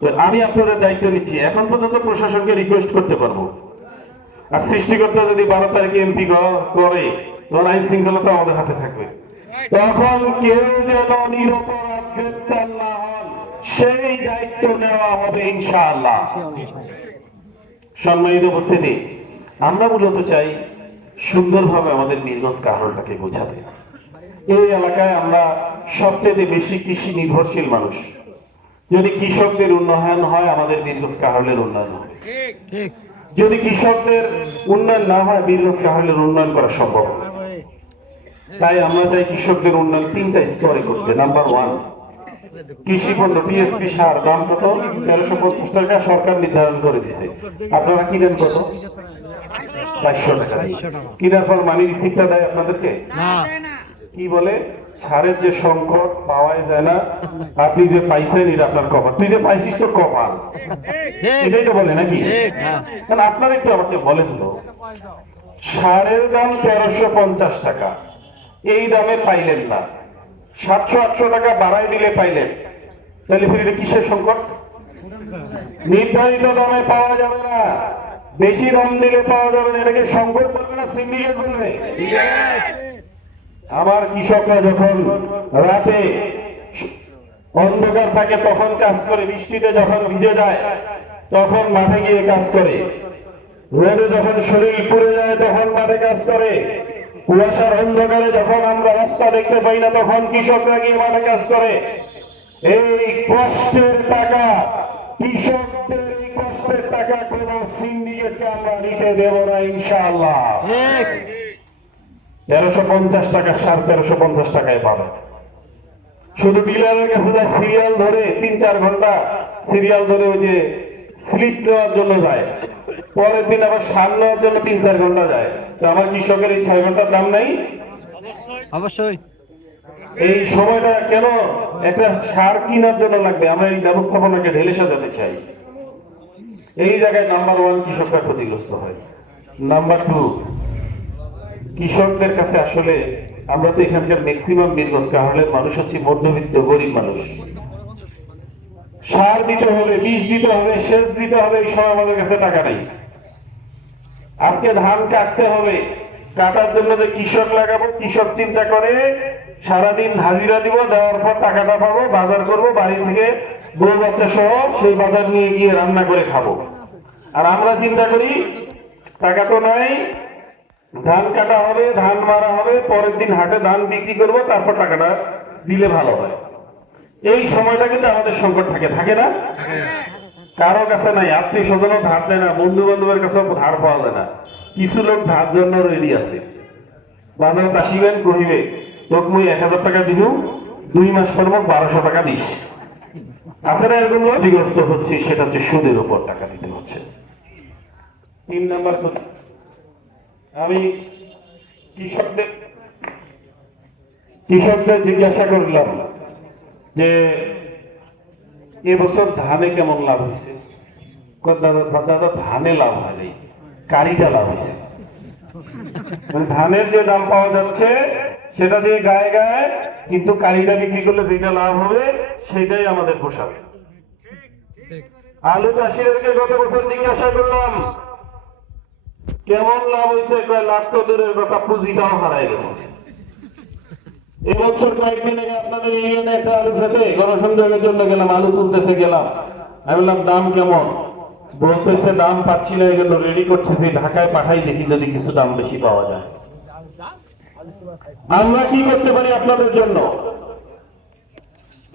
তো আমি আপনাদের দায়িত্ব নিচ্ছি। এখন পর্যন্ত প্রশাসনকে রিকোয়েস্ট করতে পারব। আর সৃষ্টিকর্তা যদি বারো তারিখে এমপি করে তখন আইন শৃঙ্খলতা আমাদের হাতে থাকবে। তখন কেউ যেন নিরপরাধ গ্রেপ্তার না হন সেই দায়িত্ব নেওয়া হবে ইনশাআল্লাহ। সম্মানিত উপস্থিতি আমরা মূলত চাই সুন্দরভাবে আমাদের মিলগঞ্জ কাহারটাকে বোঝাতে। এই এলাকায় আমরা সবচেয়ে বেশি কৃষি নির্ভরশীল মানুষ। যদি কৃষকদের উন্নয়ন হয় আমাদের বীরগঞ্জ কাহলের উন্নয়ন হবে। যদি কৃষকদের উন্নয়ন না হয় বীরগঞ্জ কাহলের উন্নয়ন করা সম্ভব তাই আমরা চাই কৃষকদের উন্নয়ন তিনটা স্তরে করতে নাম্বার ওয়ান কৃষি পণ্য টিএসপি সার দাম কত? তেরোশো পঞ্চাশ টাকা সরকার নির্ধারণ করে দিছে। আপনারা কিনেন কত? চারশো টাকা। কিনার পর মানি রিসিপ্টটা দেয় আপনাদেরকে? কি বলে? সারের যে সংকট, পাওয়াই যায় না। আপনি যে পাইছেন, এটা আপনার কপাল। তুই যে পাইছিস তো কপাল। এটাই তো বলে নাকি? কারণ আপনারা একটু আমাকে বলেন তো। সারের দাম তেরোশো পঞ্চাশ টাকা। এই দামে পাইলেন না। সাতশো আটশো টাকা বাড়াই দিলে পাইলেন। তাহলে ফির এটা কিসের সংকট? নির্ধারিত দামে পাওয়া যাবে না। বেশি দাম দিলে পাওয়া যাবে না। এটাকে সংকট বলবে না সিন্ডিকেট বলবে আমার কৃষকরা যখন রাতে অন্ধকার থাকে, তখন কাজ করে, বৃষ্টিতে যখন ভিজে যায়, তখন মাঠে গিয়ে কাজ করে। রোদে যখন শরীর পুড়ে যায়, তখন মাঠে কাজ করে। কুয়াশার অন্ধকারে যখন আমরা রাস্তা দেখতে পাই না, তখন কৃষকরা গিয়ে মাঠে কাজ করে। এই কষ্টের টাকা, কৃষকদের এই কষ্টের টাকা কোন সিন্ডিকেটকে আমরা নিতে দেব না, ইনশাআল্লাহ। তেরোশো পঞ্চাশ টাকা সাড়ে তেরোশো পঞ্চাশ টাকায় পাবে। শুধু ডিলারের কাছে যায় সিরিয়াল ধরে তিন চার ঘণ্টা সিরিয়াল ধরে ওই যে স্লিপ নেওয়ার জন্য যায়। পরের দিন আবার সার নেওয়ার জন্য তিন চার ঘণ্টা যায়। তো আমার কৃষকের এই ছয় ঘণ্টার দাম নাই। অবশ্যই। এই সময়টা কেন একটা সার কেনার জন্য লাগবে? আমরা এই ব্যবস্থাপনাকে ঢেলে সাজাতে চাই। এই জায়গায় নাম্বার ওয়ান কৃষকরা ক্ষতিগ্রস্ত হয়। নাম্বার টু কৃষকদের কাছে আসলে আমরা তো এখানকার ম্যাক্সিমাম বীরগঞ্জ কাহলের মানুষ হচ্ছে মধ্যবিত্ত, গরিব মানুষ। সার দিতে হবে, বীজ দিতে হবে, সেচ দিতে হবে সব আমাদের কাছে টাকা নেই। আজকে ধান কাটতে হবে, কাটার জন্য যে কৃষক লাগাবো, কৃষক চিন্তা করে, সারাদিন হাজিরা দিব, দেওয়ার পর টাকাটা পাবো, বাজার করব, বাড়ি থেকে বউ বাচ্চা সহ সেই বাজার নিয়ে গিয়ে রান্না করে খাব। আর আমরা চিন্তা করি, টাকা তো নাই ধান কাটা হবে ধান মারা হবে পরের দিন হাটে ধান বিক্রি করব তারপর টাকাটা দিলে ভালো হয়। এই সময়টা কিন্তু আমাদের সংকট থাকে থাকে না? কারও কাছে নাই আত্মীয় স্বজনও ধার দেয় না বন্ধু বান্ধবের কাছেও ধার পাওয়া যায় না। কিছু লোক ধার জন্য রেডি আছে। বাজারে আসিবেন কহিবে তোক মুই এক হাজার টাকা দিব দুই মাস পর মোক বারোশো টাকা দিস। আছে না এরকম ক্ষতিগ্রস্ত হচ্ছে সেটা হচ্ছে সুদের উপর টাকা দিতে হচ্ছে। তিন নাম্বার কথা। আমি কৃষকদের কৃষকদের জিজ্ঞাসা করলাম যে এবছর ধানে কেমন লাভ হয়েছে? দাদা, ধানে লাভ হয়নি, কারিটা লাভ হয়েছে। মানে ধানের যে দাম পাওয়া যাচ্ছে, সেটা দিয়ে গায়ে গায়ে, কিন্তু কারিটা বিক্রি করলে যেটা লাভ হবে, সেটাই আমাদের পোষাবে। আলু চাষিদেরকে গত বছর জিজ্ঞাসা করলাম কেমন লাভ হয়েছে লাভ তো দূরের কথা, পুঁজিটাও হারাই গেছে। এবছর কয়েকদিন আগে আপনাদের ইউনিয়নে একটা আলু খেতে, গণসংযোগের জন্য গেলাম, আলু তুলতেছে গেলাম। আমি বললাম, দাম কেমন? বলতেছে, দাম পাচ্ছি না এগুলো রেডি করছে যে ঢাকায় পাঠাই দেখি যদি কিছু দাম বেশি পাওয়া যায়। আমরা কি করতে পারি আপনাদের জন্য?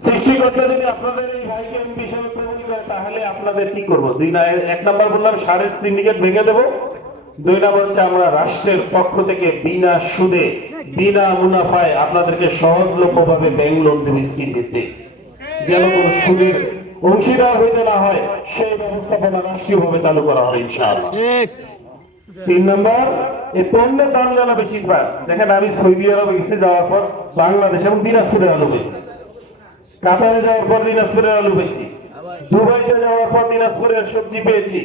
সৃষ্টিকর্তা যদি আপনাদের এই ভাইকে এমপি হিসেবে তাহলে আপনাদের কি করব? দুই না, এক নাম্বার বললাম, সারের সিন্ডিকেট ভেঙে দেবো। দুই নাম্বার হচ্ছে আমরা রাষ্ট্রের পক্ষ থেকে বিনা সুদে বিনা মুনাফায় আপনাদেরকে সহজলভ্যভাবে ব্যাংক লোন দেবে স্কিম দিতে যেন কোনো সুদের অংশীদার হইতে না হয় সেই ব্যবস্থাপনা রাষ্ট্রীয়ভাবে চালু করা হবে ইনশাআল্লাহ। ঠিক। তিন নম্বর এই পণ্যের দাম যেন বেশি পায় দেখেন আমি সৌদি আরবে গেছি যাওয়ার পর বাংলাদেশ এবং দিনাজপুরে আলু পেয়েছি। কাতারে যাওয়ার পর দিনাজপুরে আলু পেয়েছি। দুবাইতে যাওয়ার পর দিনাজপুরের সবজি পেয়েছি।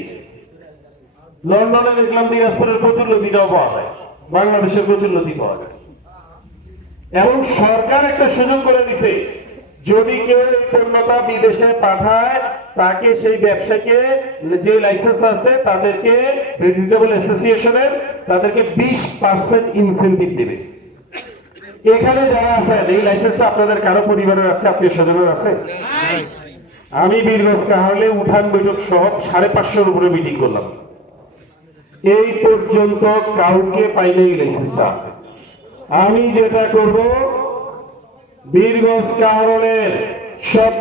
লন্ডনে দেখলাম দিনাজপুরের প্রচুর লতিটাও পাওয়া যায়। বাংলাদেশের প্রচুর লতি পাওয়া যায়। এবং সরকার একটা সুযোগ করে দিছে যদি কেউ এই পণ্যটা বিদেশে পাঠায় তাকে সেই ব্যবসাকে যে লাইসেন্স আছে তাদেরকে ভেজিটেবল অ্যাসোসিয়েশনের তাদেরকে বিশ পার্সেন্ট ইনসেন্টিভ দেবে। এখানে যারা আছেন এই লাইসেন্সটা আপনাদের কারও পরিবারের আছে আত্মীয় স্বজনের আছে? আমি বীরগঞ্জ কাহারলে উঠান বৈঠক সহ সাড়ে পাঁচশোর উপরে মিটিং করলাম। এই পর্যন্ত কাউকে পাইলেই লাইসেন্সটা আমি যেটা করব বীরগঞ্জ কাহরণের সব